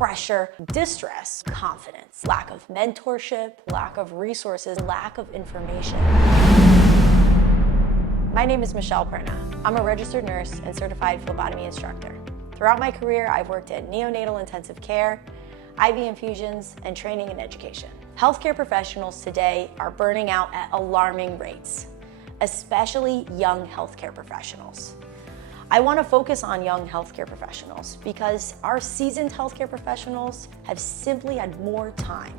pressure, distress, confidence, lack of mentorship, lack of resources, lack of information. My name is Michelle Perna. I'm a registered nurse and certified phlebotomy instructor. Throughout my career, I've worked in neonatal intensive care, IV infusions, and training and education. Healthcare professionals today are burning out at alarming rates, especially young healthcare professionals. I want to focus on young healthcare professionals because our seasoned healthcare professionals have simply had more time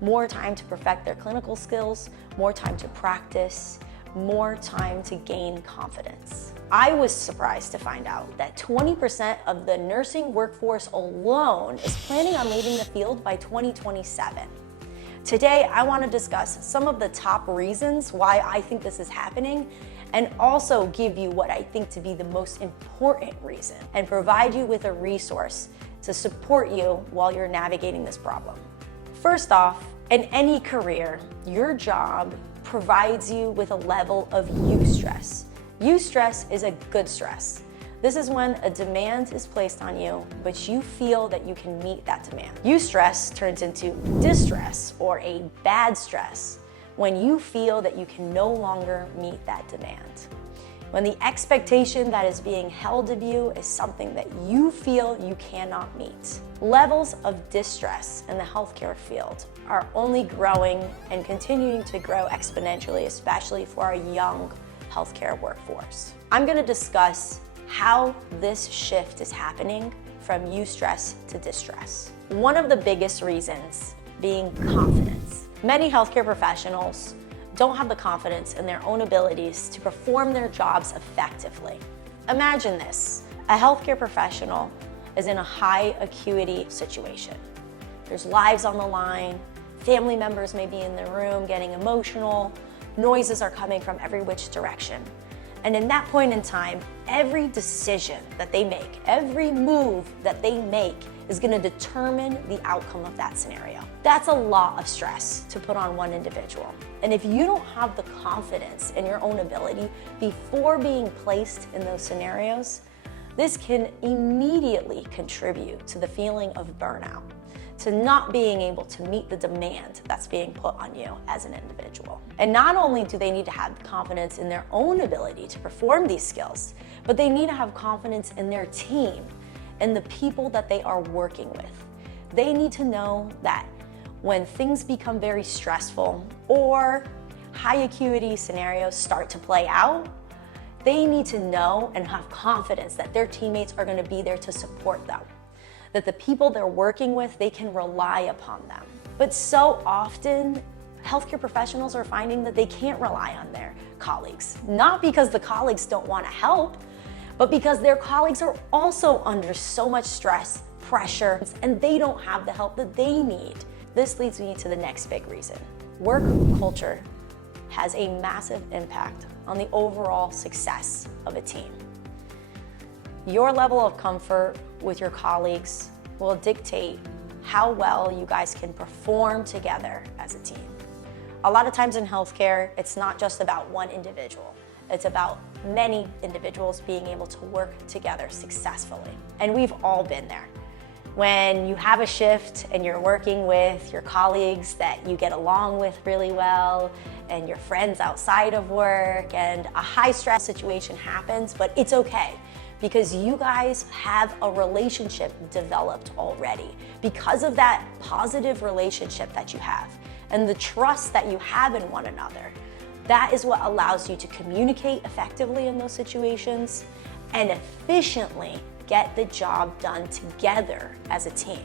to perfect their clinical skills, more time to practice, more time to gain confidence. I was surprised to find out that 20% of the nursing workforce alone is planning on leaving the field by 2027. Today, I want to discuss some of the top reasons why I think this is happening, and also give you what I think to be the most important reason, and provide you with a resource to support you while you're navigating this problem. First off, in any career, your job provides you with a level of eustress. Eustress is a good stress. This is when a demand is placed on you, but you feel that you can meet that demand. Eustress turns into distress or a bad stress when you feel that you can no longer meet that demand. When the expectation that is being held of you is something that you feel you cannot meet. Levels of distress in the healthcare field are only growing and continuing to grow exponentially, especially for our young healthcare workforce. I'm going to discuss how this shift is happening from eustress to distress. One of the biggest reasons being confidence. Many healthcare professionals don't have the confidence in their own abilities to perform their jobs effectively. Imagine this: a healthcare professional is in a high acuity situation. There's lives on the line, family members may be in the room getting emotional, noises are coming from every which direction. And in that point in time, every decision that they make, every move that they make is going to determine the outcome of that scenario. That's a lot of stress to put on one individual. And if you don't have the confidence in your own ability before being placed in those scenarios, this can immediately contribute to the feeling of burnout, to not being able to meet the demand that's being put on you as an individual. And not only do they need to have confidence in their own ability to perform these skills, but they need to have confidence in their team and the people that they are working with. They need to know that when things become very stressful or high acuity scenarios start to play out, they need to know and have confidence that their teammates are going to be there to support them, that the people they're working with, they can rely upon them. But so often, healthcare professionals are finding that they can't rely on their colleagues, not because the colleagues don't want to help, but because their colleagues are also under so much stress, pressure, and they don't have the help that they need. This leads me to the next big reason. Work culture has a massive impact on the overall success of a team. Your level of comfort with your colleagues will dictate how well you guys can perform together as a team. A lot of times in healthcare, it's not just about one individual. It's about many individuals being able to work together successfully. And we've all been there. When you have a shift and you're working with your colleagues that you get along with really well, and your friends outside of work, and a high stress situation happens, but it's okay, because you guys have a relationship developed already. Because of that positive relationship that you have and the trust that you have in one another, that is what allows you to communicate effectively in those situations and efficiently get the job done together as a team.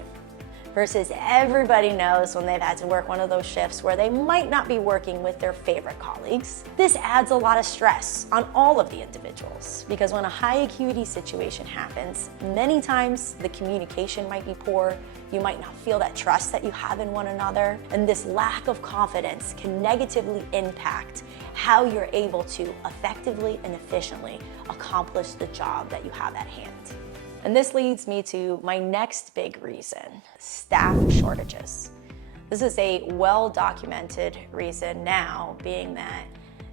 Versus everybody knows when they've had to work one of those shifts where they might not be working with their favorite colleagues. This adds a lot of stress on all of the individuals, because when a high acuity situation happens, many times the communication might be poor, you might not feel that trust that you have in one another, and this lack of confidence can negatively impact how you're able to effectively and efficiently accomplish the job that you have at hand. And this leads me to my next big reason: staff shortages. This is a well-documented reason now, being that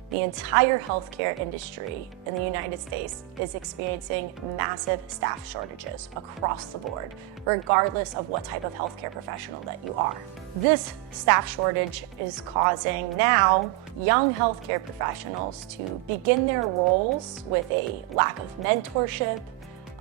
The entire healthcare industry in the United States is experiencing massive staff shortages across the board, regardless of what type of healthcare professional that you are. This staff shortage is causing now young healthcare professionals to begin their roles with a lack of mentorship,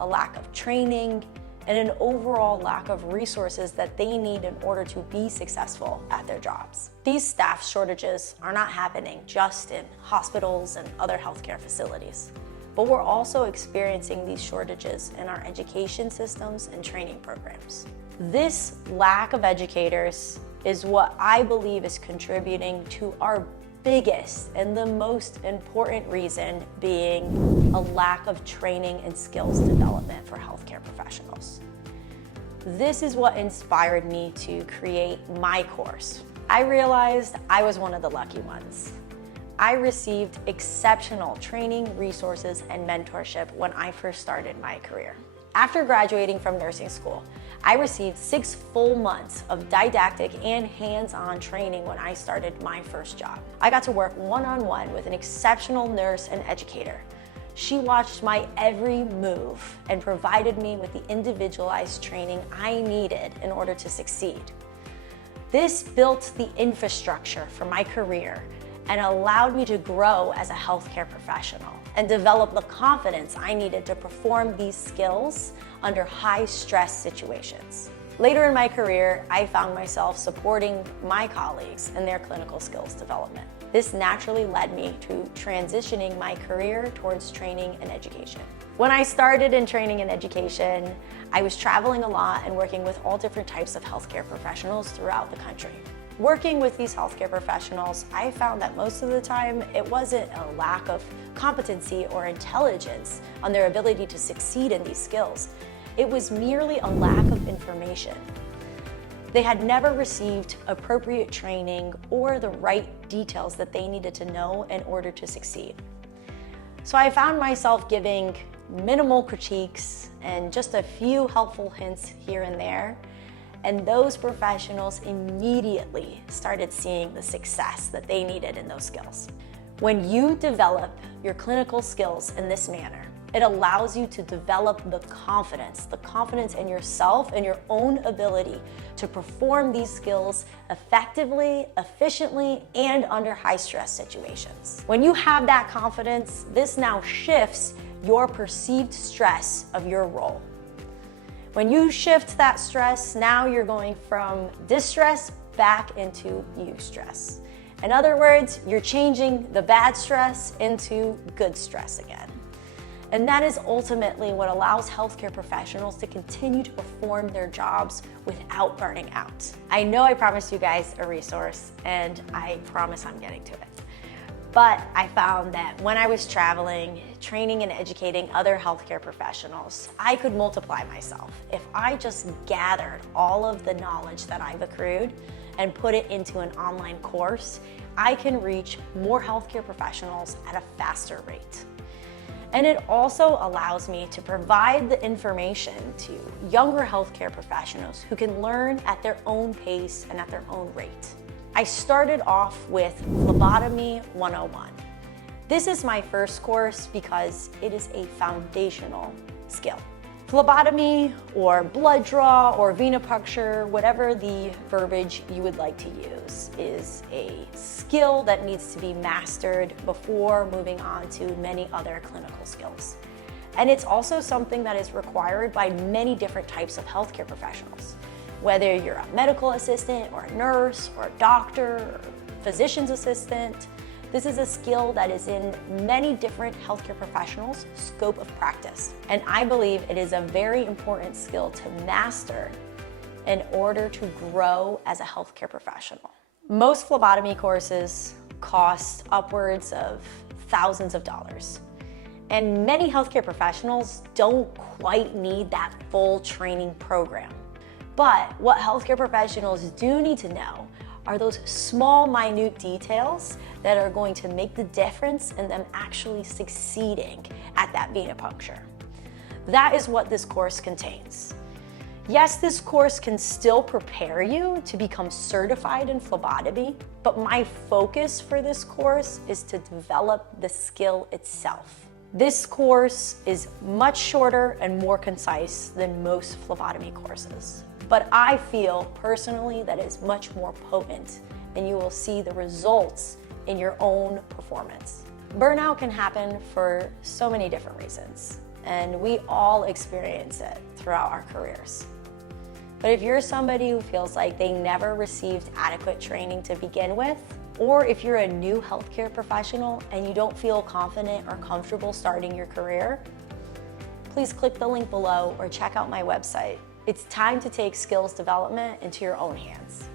a lack of training, and an overall lack of resources that they need in order to be successful at their jobs. These staff shortages are not happening just in hospitals and other healthcare facilities, but we're also experiencing these shortages in our education systems and training programs. This lack of educators is what I believe is contributing to our biggest and the most important reason being a lack of training and skills development for healthcare professionals. This is what inspired me to create my course. I realized I was one of the lucky ones. I received exceptional training, resources, and mentorship when I first started my career. After graduating from nursing school, I received 6 full months of didactic and hands-on training when I started my first job. I got to work one-on-one with an exceptional nurse and educator. She watched my every move and provided me with the individualized training I needed in order to succeed. This built the infrastructure for my career and allowed me to grow as a healthcare professional and develop the confidence I needed to perform these skills under high-stress situations. Later in my career, I found myself supporting my colleagues in their clinical skills development. This naturally led me to transitioning my career towards training and education. When I started in training and education, I was traveling a lot and working with all different types of healthcare professionals throughout the country. Working with these healthcare professionals, I found that most of the time it wasn't a lack of competency or intelligence on their ability to succeed in these skills. It was merely a lack of information. They had never received appropriate training or the right details that they needed to know in order to succeed. So I found myself giving minimal critiques and just a few helpful hints here and there. And those professionals immediately started seeing the success that they needed in those skills. When you develop your clinical skills in this manner, it allows you to develop the confidence in yourself and your own ability to perform these skills effectively, efficiently, and under high-stress situations. When you have that confidence, this now shifts your perceived stress of your role. When you shift that stress, now you're going from distress back into eustress. In other words, you're changing the bad stress into good stress again. And that is ultimately what allows healthcare professionals to continue to perform their jobs without burning out. I know I promised you guys a resource, and I promise I'm getting to it. But I found that when I was traveling, training and educating other healthcare professionals, I could multiply myself. If I just gathered all of the knowledge that I've accrued and put it into an online course, I can reach more healthcare professionals at a faster rate. And it also allows me to provide the information to younger healthcare professionals who can learn at their own pace and at their own rate. I started off with Phlebotomy 101. This is my first course because it is a foundational skill. Phlebotomy, or blood draw, or venipuncture, whatever the verbiage you would like to use, is a skill that needs to be mastered before moving on to many other clinical skills. And it's also something that is required by many different types of healthcare professionals. Whether you're a medical assistant, or a nurse, or a doctor, or physician's assistant, this is a skill that is in many different healthcare professionals' scope of practice. And I believe it is a very important skill to master in order to grow as a healthcare professional. Most phlebotomy courses cost upwards of thousands of dollars. And many healthcare professionals don't quite need that full training program. But what healthcare professionals do need to know are those small, minute details that are going to make the difference in them actually succeeding at that venipuncture. That is what this course contains. Yes, this course can still prepare you to become certified in phlebotomy, but my focus for this course is to develop the skill itself. This course is much shorter and more concise than most phlebotomy courses, but I feel personally that it's much more potent, and you will see the results in your own performance. Burnout can happen for so many different reasons, and we all experience it throughout our careers. But if you're somebody who feels like they never received adequate training to begin with, or if you're a new healthcare professional and you don't feel confident or comfortable starting your career, please click the link below or check out my website. It's time to take skills development into your own hands.